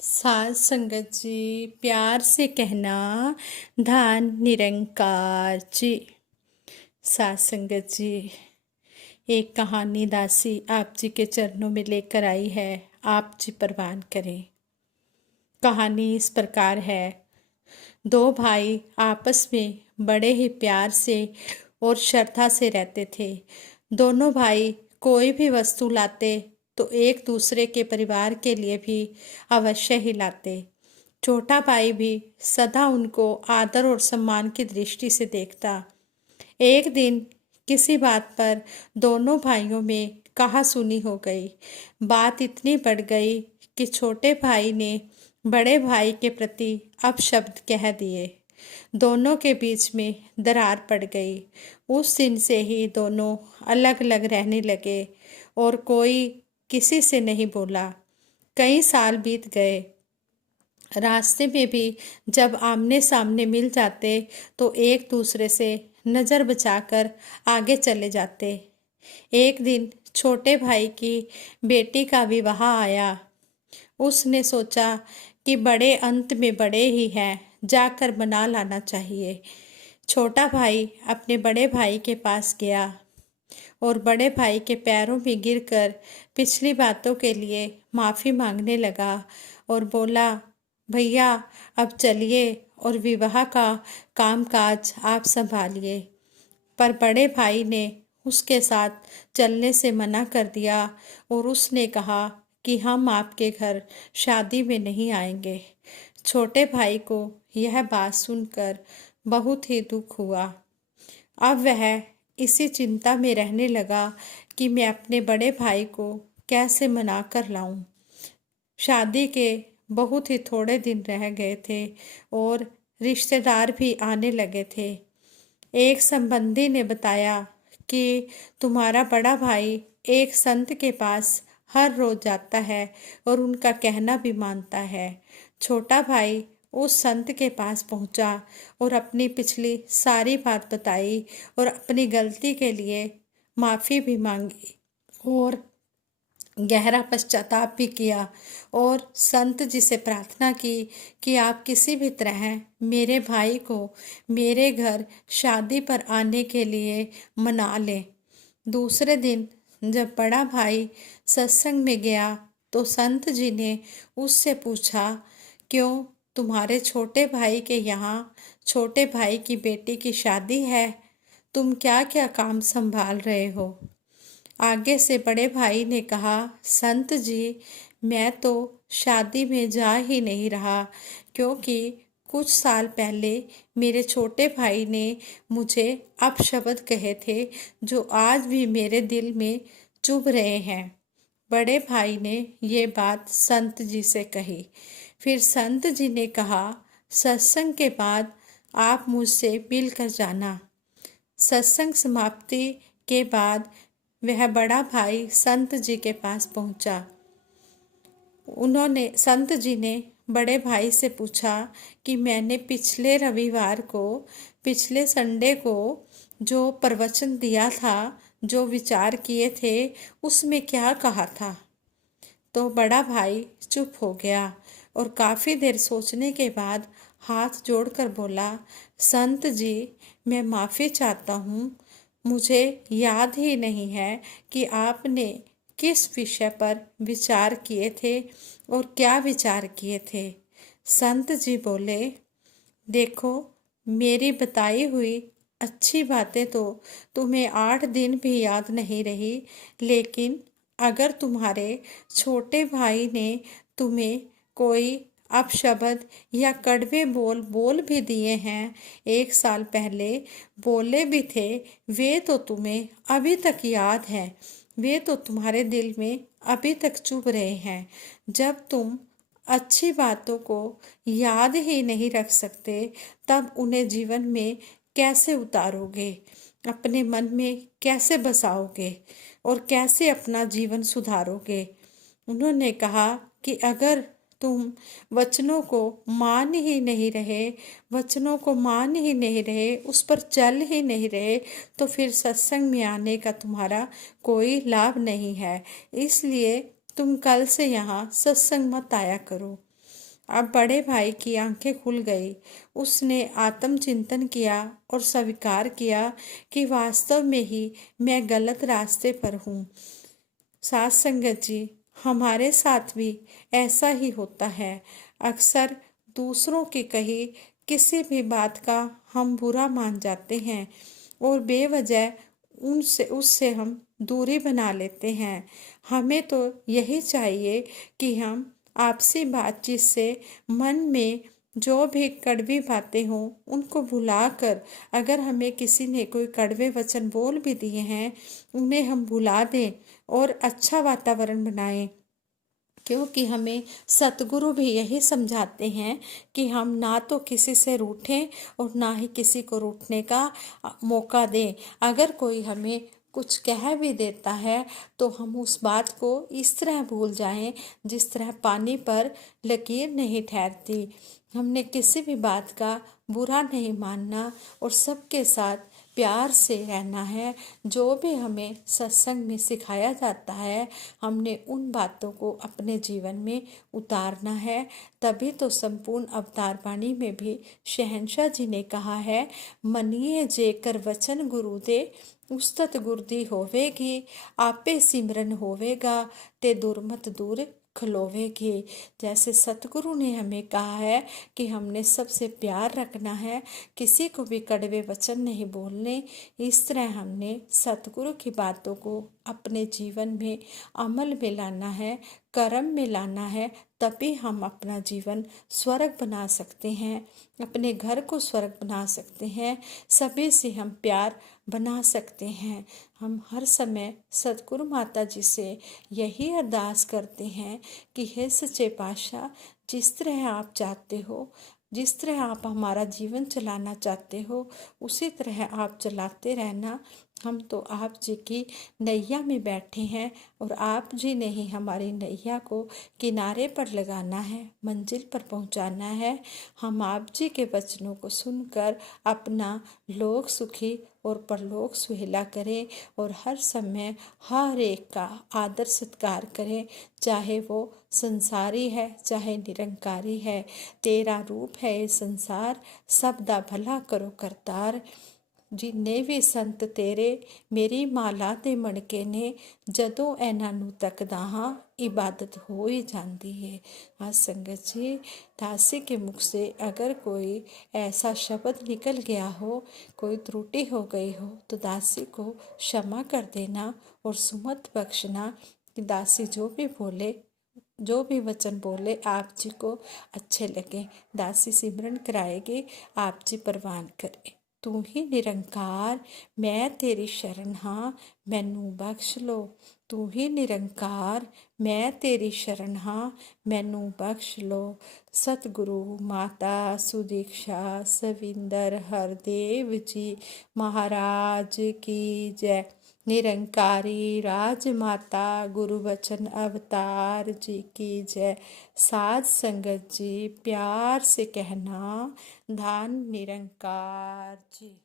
साध संगत जी, प्यार से कहना धन निरंकार जी। साध संगत जी, एक कहानी दासी आप जी के चरणों में लेकर आई है। आप जी प्रवान करें। कहानी इस प्रकार है। दो भाई आपस में बड़े ही प्यार से और श्रद्धा से रहते थे। दोनों भाई कोई भी वस्तु लाते तो एक दूसरे के परिवार के लिए भी अवश्य ही लाते। छोटा भाई भी सदा उनको आदर और सम्मान की दृष्टि से देखता। एक दिन किसी बात पर दोनों भाइयों में कहासुनी हो गई। बात इतनी बढ़ गई कि छोटे भाई ने बड़े भाई के प्रति अपशब्द कह दिए। दोनों के बीच में दरार पड़ गई। उस दिन से ही दोनों अलग अलग रहने लगे और कोई किसी से नहीं बोला। कई साल बीत गए। रास्ते में भी जब आमने सामने मिल जाते तो एक दूसरे से नज़र बचाकर आगे चले जाते। एक दिन छोटे भाई की बेटी का विवाह आया। उसने सोचा कि बड़े अंत में बड़े ही हैं, जाकर मना लाना चाहिए। छोटा भाई अपने बड़े भाई के पास गया और बड़े भाई के पैरों में गिरकर पिछली बातों के लिए माफ़ी मांगने लगा और बोला, भैया अब चलिए और विवाह का कामकाज आप संभालिए। पर बड़े भाई ने उसके साथ चलने से मना कर दिया और उसने कहा कि हम आपके घर शादी में नहीं आएंगे। छोटे भाई को यह बात सुनकर बहुत ही दुख हुआ। अब वह इसी चिंता में रहने लगा कि मैं अपने बड़े भाई को कैसे मना कर लाऊं। शादी के बहुत ही थोड़े दिन रह गए थे और रिश्तेदार भी आने लगे थे। एक संबंधी ने बताया कि तुम्हारा बड़ा भाई एक संत के पास हर रोज जाता है और उनका कहना भी मानता है। छोटा भाई उस संत के पास पहुंचा और अपनी पिछली सारी बात बताई और अपनी गलती के लिए माफ़ी भी मांगी और गहरा पश्चाताप भी किया और संत जी से प्रार्थना की कि आप किसी भी तरह मेरे भाई को मेरे घर शादी पर आने के लिए मना लें। दूसरे दिन जब बड़ा भाई सत्संग में गया तो संत जी ने उससे पूछा, क्यों तुम्हारे छोटे भाई के यहाँ छोटे भाई की बेटी की शादी है? तुम क्या क्या काम संभाल रहे हो? आगे से बड़े भाई ने कहा, संत जी मैं तो शादी में जा ही नहीं रहा क्योंकि कुछ साल पहले मेरे छोटे भाई ने मुझे अपशब्द कहे थे जो आज भी मेरे दिल में चुभ रहे हैं। बड़े भाई ने ये बात संत जी से कही। फिर संत जी ने कहा, सत्संग के बाद आप मुझसे मिलकर जाना। सत्संग समाप्ति के बाद वह बड़ा भाई संत जी के पास पहुंचा। संत जी ने बड़े भाई से पूछा कि मैंने पिछले संडे को जो प्रवचन दिया था, जो विचार किए थे, उसमें क्या कहा था? तो बड़ा भाई चुप हो गया और काफ़ी देर सोचने के बाद हाथ जोड़कर बोला, संत जी मैं माफ़ी चाहता हूँ। मुझे याद ही नहीं है कि आपने किस विषय पर विचार किए थे और क्या विचार किए थे। संत जी बोले, देखो मेरी बताई हुई अच्छी बातें तो तुम्हें 8 दिन भी याद नहीं रही, लेकिन अगर तुम्हारे छोटे भाई ने तुम्हें कोई अपशब्द या कड़वे बोल भी दिए हैं, 1 साल पहले बोले भी थे, वे तो तुम्हें अभी तक याद हैं, वे तो तुम्हारे दिल में अभी तक चुभ रहे हैं। जब तुम अच्छी बातों को याद ही नहीं रख सकते तब उन्हें जीवन में कैसे उतारोगे, अपने मन में कैसे बसाओगे और कैसे अपना जीवन सुधारोगे? उन्होंने कहा कि अगर तुम वचनों को मान ही नहीं रहे, उस पर चल ही नहीं रहे, तो फिर सत्संग में आने का तुम्हारा कोई लाभ नहीं है। इसलिए तुम कल से यहाँ सत्संग मत आया करो। अब बड़े भाई की आंखें खुल गई। उसने आत्मचिंतन किया और स्वीकार किया कि वास्तव में ही मैं गलत रास्ते पर हूँ। साथ संगत जी, हमारे साथ भी ऐसा ही होता है। अक्सर दूसरों की कही किसी भी बात का हम बुरा मान जाते हैं और बेवजह उनसे उससे हम दूरी बना लेते हैं। हमें तो यही चाहिए कि हम आपसी बातचीत से मन में जो भी कड़वी बातें हों उनको भुलाकर, अगर हमें किसी ने कोई कड़वे वचन बोल भी दिए हैं, उन्हें हम भुला दें और अच्छा वातावरण बनाएं। क्योंकि हमें सतगुरु भी यही समझाते हैं कि हम ना तो किसी से रूठें और ना ही किसी को रूठने का मौका दें। अगर कोई हमें कुछ कह भी देता है तो हम उस बात को इस तरह भूल जाएं जिस तरह पानी पर लकीर नहीं ठहरती। हमने किसी भी बात का बुरा नहीं मानना और सबके साथ प्यार से रहना है। जो भी हमें सत्संग में सिखाया जाता है, हमने उन बातों को अपने जीवन में उतारना है। तभी तो संपूर्ण अवतार बाणी में भी शहंशाह जी ने कहा है, मनिए जेकर वचन गुरु दे, उस्तत गुरदी होवेगी, आपे सिमरन होवेगा, ते दुर्मत दूर खलोवेगी। जैसे सतगुरु ने हमें कहा है कि हमने सबसे प्यार रखना है, किसी को भी कड़वे वचन नहीं बोलने। इस तरह हमने सतगुरु की बातों को अपने जीवन में अमल में लाना है, कर्म में लाना है। तभी हम अपना जीवन स्वर्ग बना सकते हैं, अपने घर को स्वर्ग बना सकते हैं, सभी से हम प्यार बना सकते हैं। हम हर समय सतगुरु माता जी से यही अरदास करते हैं कि हे सच्चे पातशाह, जिस तरह आप चाहते हो, जिस तरह आप हमारा जीवन चलाना चाहते हो, उसी तरह आप चलाते रहना। हम तो आप जी की नैया में बैठे हैं और आप जी ने ही हमारी नैया को किनारे पर लगाना है, मंजिल पर पहुंचाना है। हम आप जी के वचनों को सुनकर अपना लोक सुखी और परलोक सुहेला करें और हर समय हर एक का आदर सत्कार करें, चाहे वो संसारी है चाहे निरंकारी है। तेरा रूप है ये संसार, सबदा भला करो करतार। जिन्ने भी संत तेरे मेरी माला ते मणके ने, जदों ਇਹਨਾਂ ਨੂੰ ਤੱਕਦਾ ਹਾਂ इबादत हो ही जाती है। आज संगत जी, दासी के मुख से अगर कोई ऐसा शब्द निकल गया हो, कोई त्रुटि हो गई हो, तो दासी को क्षमा कर देना और सुमत बख्शना कि दासी जो भी बोले, जो भी वचन बोले आप जी को अच्छे लगे। दासी सिमरन कराएगी, आप जी परवान करे। तू ही निरंकार, मैं तेरी शरण हाँ, मैनू बख्श लो। तू ही निरंकार, मैं तेरी शरण हाँ, मैनू बख्श लो। सतगुरु माता सुदीक्षा सविंदर हरदेव जी महाराज की जय। निरंकारी राजमाता गुरु वचन अवतार जी की जय। साध संगत जी, प्यार से कहना, धन निरंकार जी।